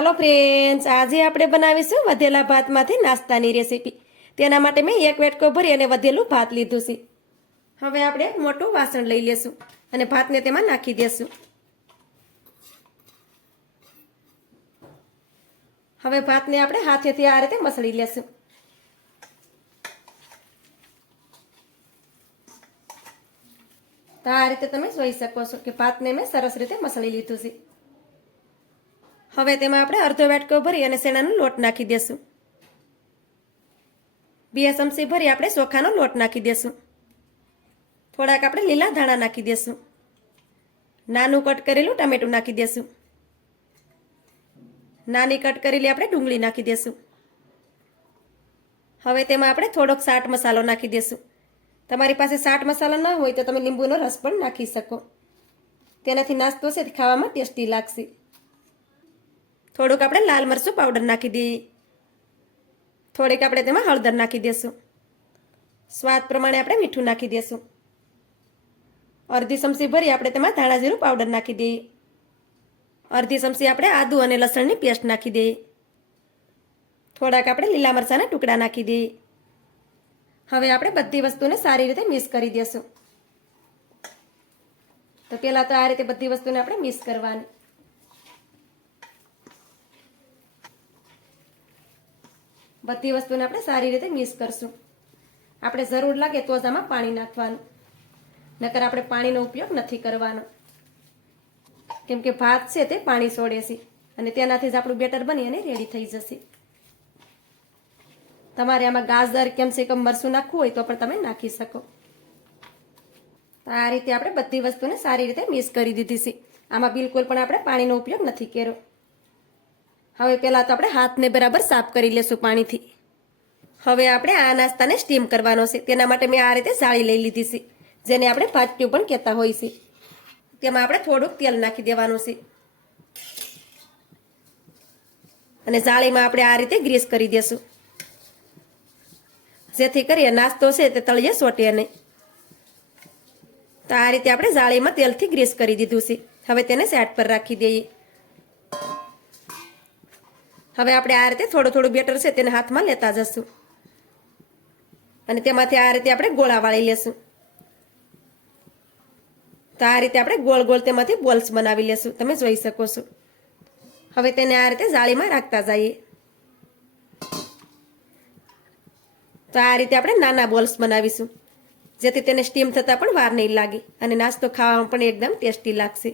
હાલો friends, આજે આપણે બનાવીશું વધેલા ભાતમાંથી નાસ્તાની રેસીપી। તેના માટે મેં એક વેટકો ભરી અને વધેલું ભાત લીધું છે। હવે આપણે એક મોટું વાસણ લઈ લેશું અને ભાતને તેમાં નાખી દેશું। હવે ભાતને આપણે હાથેથી આ રીતે મસળી લેશું। તો આ રીતે તમે જોઈ શકો છો કે ભાતને મેં સરસ રીતે મસળી લીધું છે। હવે તેમાં આપણે અડધો વેટકો ભરી અને શેણાનો લોટ નાખી દેશું। 2 ચમચી ભરી આપણે ચોખાનો લોટ નાખી દેશું। થોડાક આપણે લીલા ધાણા નાખી દેશું। નાનું કટ કરેલું ટામેટું નાખી દેશું। નાની કટ કરેલી આપણે ડુંગળી નાખી દેશું। હવે તેમાં આપણે થોડોક ચાટ મસાલો નાખી દેશું। તમારી પાસે ચાટ મસાલો ન હોય તો તમે લીંબુનો રસ પણ નાખી શકો। તેનાથી નાસ્તો છે તે ખાવામાં ટેસ્ટી લાગશે। થોડુંક આપણે લાલ મરચું પાવડર નાખી દઈએ। થોડીક આપણે તેમાં હળદર નાખી દેશું। સ્વાદ પ્રમાણે આપણે મીઠું નાખી દેશું। અડધી ચમચી ભરી આપણે તેમાં ધાણા જીરું પાવડર નાખી દઈએ। અડધી ચમચી આપણે આદુ અને લસણની પેસ્ટ નાખી દઈએ। થોડાક આપણે લીલા મરચાંના ટુકડા નાખી દઈએ। હવે આપણે બધી વસ્તુને સારી રીતે મિક્સ કરી દેશું। તો પહેલા તો આ રીતે બધી વસ્તુને આપણે મિક્સ કરવાની। બધી વસ્તુને આપણે સારી રીતે મિક્સ કરશું। આપણે જરૂર લાગે તો જ આમાં પાણી નાખવાનું, નકર આપણે પાણીનો ઉપયોગ નથી કરવાનો, કેમ કે ભાત છે તે પાણી છોડે છે અને તેનાથી જ આપણું બેટર બની અને રેડી થઈ જશે। તમારે આમાં ગાજર કેપ્સિકમ મરચું નાખવું હોય તો પણ તમે નાખી શકો। તો આ રીતે આપણે બધી વસ્તુને સારી રીતે મિક્સ કરી દીધી છે। આમાં બિલકુલ પણ આપણે પાણીનો ઉપયોગ નથી કર્યો। હવે પહેલાં તો આપણે હાથને બરાબર સાફ કરી લેશું પાણીથી। હવે આપણે આ નાસ્તાને સ્ટીમ કરવાનો છે। તેના માટે મેં આ રીતે જાળી લઈ લીધી છે, જેને આપણે ભાટ્યું પણ કહેતા હોય છે। તેમાં આપણે થોડુંક તેલ નાખી દેવાનું છે અને જાળીમાં આપણે આ રીતે ગ્રીસ કરી દેશું, જેથી કરીએ નાસ્તો છે તે તળિયે ચોટે નહીં। તો આ રીતે આપણે જાળીમાં તેલથી ગ્રીસ કરી દીધું છે। હવે તેને સાઈડ પર રાખી દઈએ। હવે આપણે આ રીતે થોડું થોડું બેટર છે તેને હાથમાં લેતા જશું અને તેમાંથી આ રીતે આપણે ગોળા વાળી લેશું। તો આ રીતે આપણે ગોળ ગોળ તેમાંથી બોલ્સ બનાવી લેશું, તમે જોઈ શકો છો। હવે તેને આ રીતે જાળીમાં રાખતા જઈએ। તો આ રીતે આપણે નાના બોલ્સ બનાવીશું, જેથી તેને સ્ટીમ થતાં પણ વાર નહીં લાગે અને નાસ્તો ખાવામાં પણ એકદમ ટેસ્ટી લાગશે।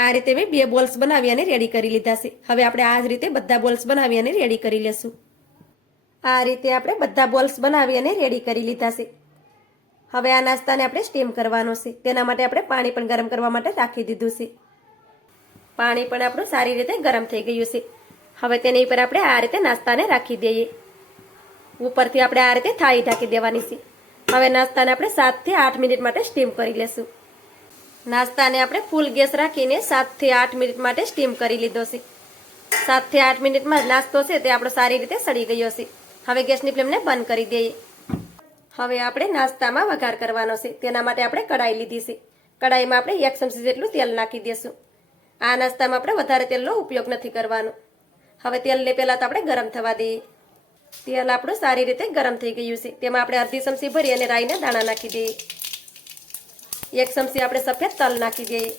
આ રીતે મેં 2 બોલ્સ બનાવી અને રેડી કરી લીધા છે। હવે આપણે આ જ રીતે બધા બોલ્સ બનાવી અને રેડી કરી લેશું। આ રીતે આપણે બધા બોલ્સ બનાવી અને રેડી કરી લીધા છે। હવે આ નાસ્તાને આપણે સ્ટીમ કરવાનો છે। તેના માટે આપણે પાણી પણ ગરમ કરવા માટે રાખી દીધું છે। પાણી પણ આપણું સારી રીતે ગરમ થઈ ગયું છે। હવે તેની ઉપર આપણે આ રીતે નાસ્તાને રાખી દઈએ। ઉપરથી આપણે આ રીતે થાળી ઢાંકી દેવાની છે। હવે નાસ્તાને આપણે 7 થી 8 મિનિટ માટે સ્ટીમ કરી લેશું। નાસ્તાને આપણે ફૂલ ગેસ રાખીને 7 થી 8 મિનિટ માટે સ્ટીમ કરી લીધો છે। 7 થી 8 મિનિટમાં નાસ્તો છે તે આપણો સારી રીતે સડી ગયો છે। હવે ગેસની ફ્લેમને બંધ કરી દઈએ। હવે આપણે નાસ્તામાં વઘાર કરવાનો છે। તેના માટે આપણે કઢાઈ લીધી છે। કઢાઈમાં આપણે 1 ચમચી જેટલું તેલ નાખી દેશું। આ નાસ્તામાં આપણે વધારે તેલનો ઉપયોગ નથી કરવાનો। હવે તેલને પહેલાં તો આપણે ગરમ થવા દઈએ। તેલ આપણું સારી રીતે ગરમ થઈ ગયું છે। તેમાં આપણે અડધી ચમચી ભરી અને રાઈના દાણા નાખી દઈએ। 1 ચમચી આપણે સફેદ તલ નાખી દઈએ।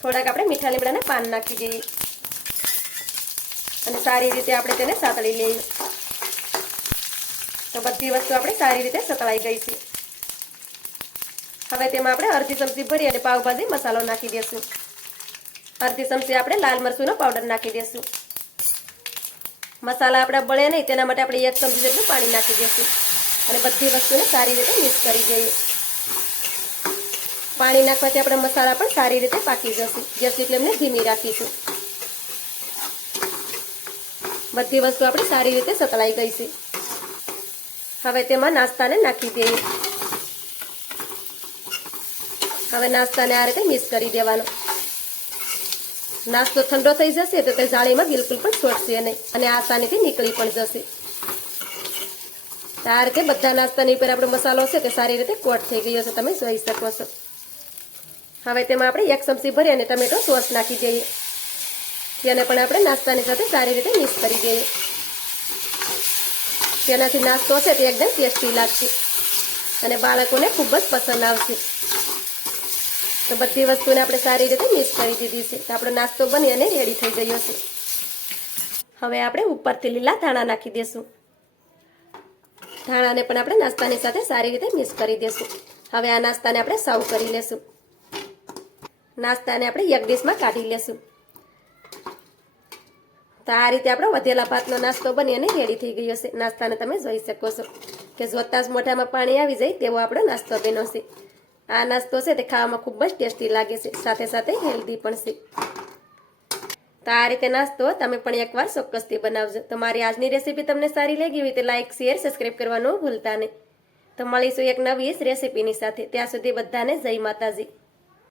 થોડાક આપણે મીઠા લીમડાના પાન નાખી દઈએ અને સારી રીતે આપણે તેને સાતળી લઈએ। તો બધી વસ્તુ આપણે સારી રીતે સતળાઈ ગઈ છે। હવે તેમાં આપણે અડધી ચમચી ભરી અને પાવભાજી મસાલો નાખી દેશું। અડધી ચમચી આપણે લાલ મરચુંનો પાવડર નાખી દેશું। મસાલા આપણા બળે નહીં તેના માટે આપણે 1 ચમચી જેટલું પાણી નાખી દેશું અને બધી વસ્તુને સારી રીતે મિક્સ કરી દઈએ। પાણી નાખવાથી આપણે મસાલા પણ સારી રીતે પાકી જશે। ગેસની ફ્લેમને ધીમી રાખીશું। બધી વસ્તુ આપણી સારી રીતે સતળાઈ ગઈ છે। હવે તેમાં નાસ્તાને નાખી દઈએ। હવે નાસ્તાને આ રીતે મિક્સ કરી દેવાનો। નાસ્તો ઠંડો થઈ જશે તો તે જાળીમાં બિલકુલ પણ છોડશે નહીં અને આસાનીથી નીકળી પણ જશે। આ રીતે બધા નાસ્તાની ઉપર આપણો મસાલો છે તે સારી રીતે કોટ થઈ ગયો છે, તમે જોઈ શકો છો। હવે તેમાં આપણે 1 ચમચી ભરી અને ટમેટો સોસ નાખી દઈએ. તેને પણ આપણે નાસ્તાની સાથે સારી રીતે મિક્સ કરી દઈએ. તેનાથી નાસ્તો છે તે એકદમ ટેસ્ટી લાગશે અને બાળકોને ખૂબ જ પસંદ આવશે. તો બધી વસ્તુને આપણે સારી રીતે મિક્સ કરી દીધી છે. તો આપણો નાસ્તો બની અને રેડી થઈ ગયો છે. હવે આપણે ઉપરથી લીલા ધાણા નાખી દઈશું. ધાણાને પણ આપણે નાસ્તાની સાથે સારી રીતે મિક્સ કરી દઈશું. હવે આ નાસ્તાને આપણે સર્વ કરી લેશું. નાસ્તાને આપણે એક ડીશમાં કાઢી લેશું. તો આ રીતે આપણો વધેલા ભાતનો નાસ્તો બની અને રેડી થઈ ગયો છે. નાસ્તાને તમે જોઈ શકો છો કે જોતા જ મોઢામાં પાણી આવી જાય તેવો આપણો નાસ્તો બન્યો છે. આ નાસ્તો છે તે ખાવામાં ખૂબ જ ટેસ્ટી લાગે છે, સાથે સાથે હેલ્ધી પણ છે. તો આ રીતે નાસ્તો તમે પણ એકવાર ચોક્કસથી બનાવજો. તો મારી આજની રેસીપી તમને સારી લાગી હોય તો લાઇક, શેર, સબસ્ક્રાઈબ કરવાનું ભૂલતા નહીં. તો મળીશું એક નવી રેસીપીની સાથે. ત્યાં સુધી બધાને જય માતાજી.